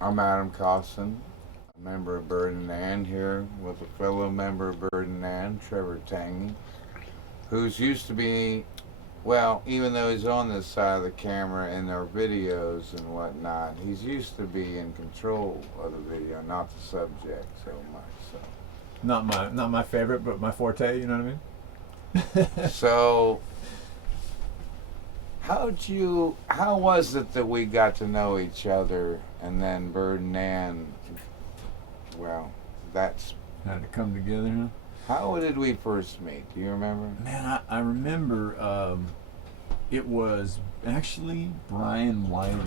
I'm Adam Cossin, a member of Bird and Ann here with a fellow member of Bird and Ann, Trevor Tenge, who's used to be, well, even though he's on this side of the camera in our videos and whatnot, he's used to be in control of the video, not the subject so much. Not my favorite, but my forte. You know what I mean? So, how was it that we got to know each other and then Bird and Ann, well, that's, Had to come together, huh? how did we first meet? Do you remember? Man, I remember it was actually Brian Wiley.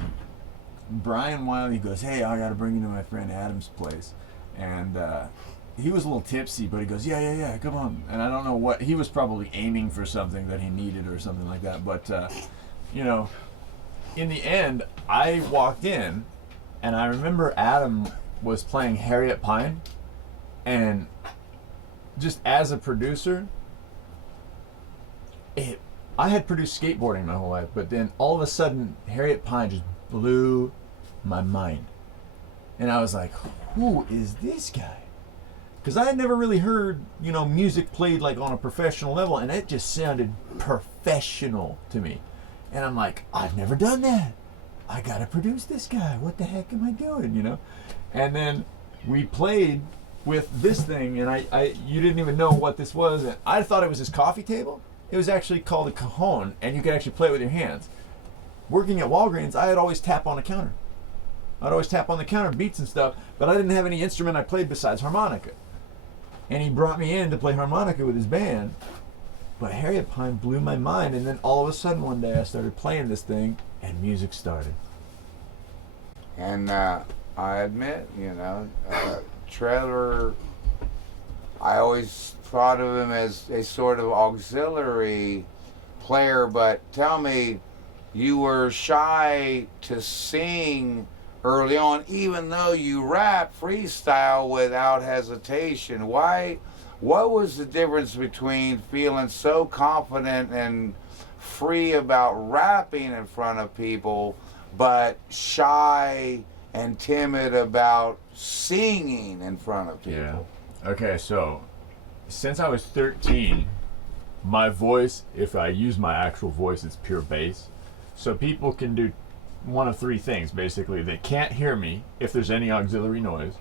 Brian Wiley goes, "Hey, I got to bring you to my friend Adam's place," and he was a little tipsy, but he goes, "Yeah, come on." And I don't know what he was probably aiming for, something that he needed or something like that. But you know, in the end, I walked in, and I remember Adam was playing Harriet Pine, and just as a producer, I had produced skateboarding my whole life, but then all of a sudden, Harriet Pine just blew my mind. And I was like, who is this guy? Because I had never really heard, music played like on a professional level, and it just sounded professional to me. And I'm like, I've never done that. I gotta produce this guy. What the heck am I doing, And then we played with this thing, and you didn't even know what this was, and I thought it was his coffee table. It was actually called a cajon, and you could actually play it with your hands. Working at Walgreens, I'd always tap on the counter. I'd always tap on the counter, beats and stuff, but I didn't have any instrument I played besides harmonica. And he brought me in to play harmonica with his band, but Harriet Pine blew my mind, and then all of a sudden one day I started playing this thing, and music started. And I admit, Trevor, I always thought of him as a sort of auxiliary player, but tell me, you were shy to sing early on, even though you rap freestyle without hesitation. Why? What was the difference between feeling so confident and free about rapping in front of people, but shy and timid about singing in front of people? Yeah. Okay, so since I was 13, my voice, if I use my actual voice, it's pure bass. So people can do one of three things, basically. They can't hear me if there's any auxiliary noise,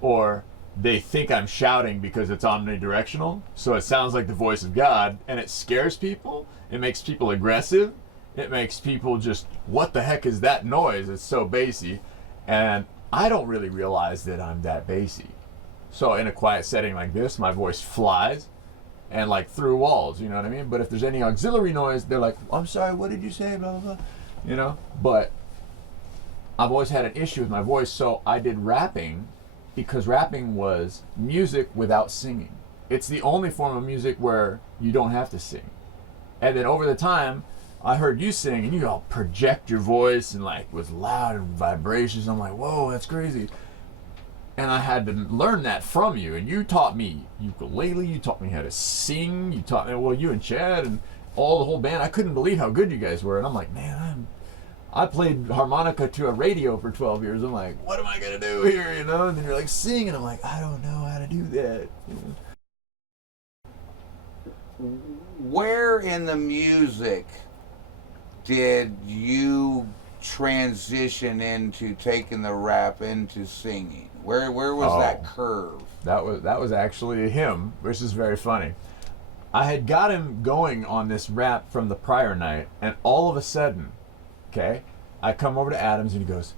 or they think I'm shouting because it's omnidirectional, so it sounds like the voice of God, and it scares people. It makes people aggressive. It makes people just, what the heck is that noise? It's so bassy. And I don't really realize that I'm that bassy. So in a quiet setting like this, my voice flies and like through walls, you know what I mean? But if there's any auxiliary noise, they're like, I'm sorry, what did you say, blah, blah, blah, But I've always had an issue with my voice, so I did rapping, because rapping was music without singing. It's the only form of music where you don't have to sing. And then over the time, I heard you sing, and you all project your voice and like was loud and vibrations. I'm like, whoa, that's crazy. And I had to learn that from you. And you taught me ukulele, you taught me how to sing, you taught me, well, you and Chad and all the whole band. I couldn't believe how good you guys were. And I'm like, man, I played harmonica to a radio for 12 years. I'm like, what am I going to do here, And then you're like, sing. And I'm like, I don't know how to do that. Where in the music did you transition into taking the rap into singing? Where was that curve? That was actually him, which is very funny. I had got him going on this rap from the prior night, and all of a sudden, okay, I come over to Adams and he goes,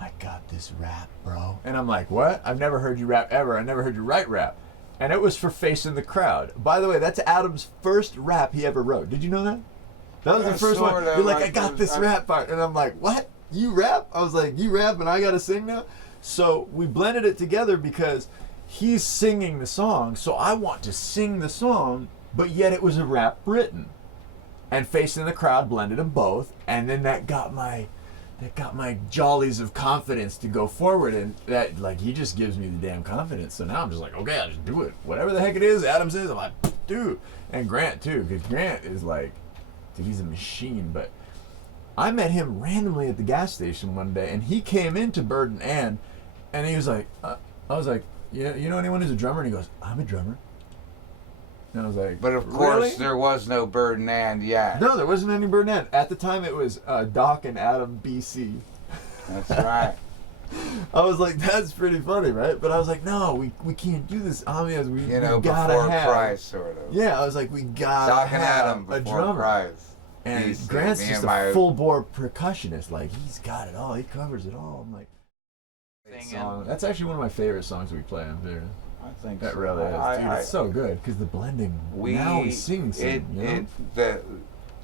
I got this rap, bro. And I'm like, what? I've never heard you rap ever. I never heard you write rap. And it was for Facing the Crowd. By the way, that's Adam's first rap he ever wrote. Did you know that? That was the first one. You're like, I got this rap part. And I'm like, what? You rap? I was like, you rap and I got to sing now? So we blended it together because he's singing the song, so I want to sing the song, but yet it was a rap written. And Facing the Crowd blended them both, and then that got my jollies of confidence to go forward, and that, like, he just gives me the damn confidence. So now I'm just like, okay, I'll just do it. Whatever the heck it is, Adam says, I'm like, dude. And Grant too, because Grant is like, dude, he's a machine. But I met him randomly at the gas station one day, and he came into Bird and Ann, and he was like, I was like, yeah, you know anyone who's a drummer? And he goes, I'm a drummer. And I was like, But of course, really? there was no Bird and Ann yet. No, there wasn't any Bird and Ann. At the time, it was Doc and Adam BC. That's right. I was like, that's pretty funny, right? But I was like, no, we can't do this ambiance. We gotta before have Price, sort of. Yeah, I was like, we gotta Doc and have Adam a before drummer. Price. And He's- Grant's me just and a my- full bore percussionist. Like, he's got it all. He covers it all. I'm like, Singing. song. That's actually one of my favorite songs we play on there. I think That so. really is, dude. It's so good because the blending. Now we sing, you know?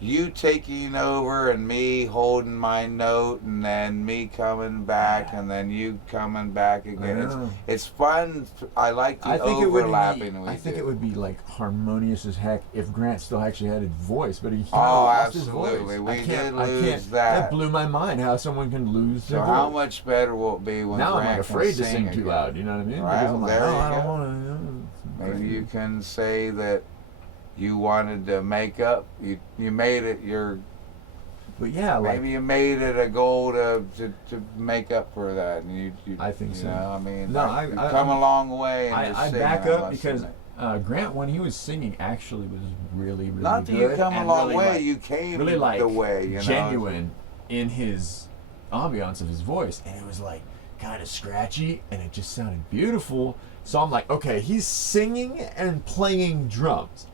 You taking over and me holding my note and then me coming back and then you coming back again. It's fun. I like the overlapping. I think it would be like harmonious as heck if Grant still actually had his voice, but he lost his absolutely. voice. We did I lose can't, that. blew my mind how someone can lose their So voice. how much better will it be when now Grant I'm like afraid can to sing too again? loud? You know what I mean? Right, Because I'm like, there no, you I don't go. want to. Maybe you can say that you wanted to make up. You made it your. But yeah, Maybe you made it a goal to make up for that, and you I think so. You know, I mean, No, you've come a long way. And I just back singing, up because Grant, when he was singing, actually was really, really not that good. you come a and long really, way, like, you came really like the way, you know. genuine in his ambiance of his voice, and it was like kind of scratchy, and it just sounded beautiful. So I'm like, okay, he's singing and playing drums.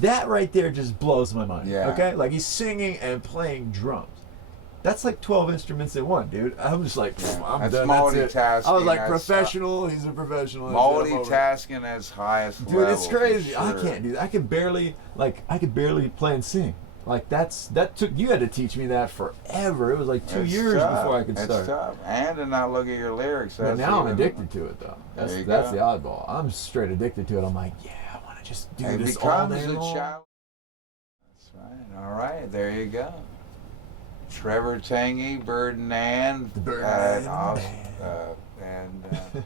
That right there just blows my mind. Yeah. Okay, like he's singing and playing drums. That's like 12 instruments in one, dude. I'm just like, I'm That's done. multitasking. That's it. I was like, That's, professional. He's a professional. That's it, I'm over it. Multitasking as highest Dude, level. it's crazy. for I sure. can't do that. I could barely play and sing. Like that took you had to teach me that forever. It was like 2 It's years tough. before I could It's start. tough. And to not look at your lyrics. But That's now I'm even- addicted to it though. That's you the go. oddball. I'm straight addicted to it. I'm like, yeah, I want to just do It this all becomes day a long. child. That's right. All right, there you go. Trevor Tenge, Bird and Ann, The Bird and Ann and